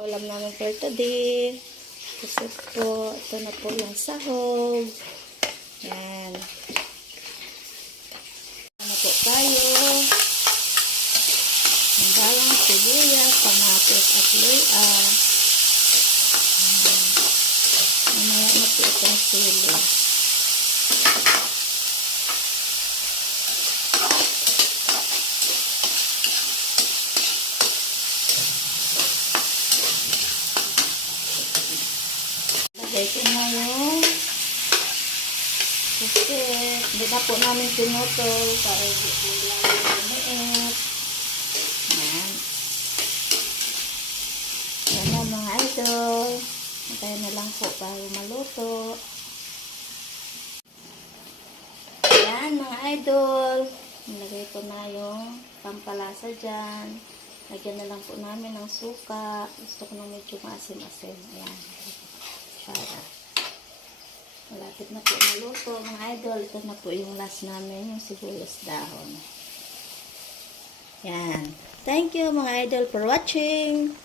Ulam namin for today. Kasi po, ito na po yung sahog. Yan. Ano po tayo? Ang bawang sibuyas, kamatis at luya. Mamaya na po itong sili. Lagay ko na yung pusit. Hindi na po namin pinutol para hindi po lang lumiit. Yan. Yan na mga idol. Hintayin na lang po para maluto. Yan mga idol. Nilagay ko na yung pampalasa dyan. Lagyan na lang po namin ng suka. Gusto ko na medyo maasim-asim. Ayan. Para malapit na po maluto mga idol. Ito na po yung last namin, yung sibuyas dahon. Yan. Thank you mga idol for watching.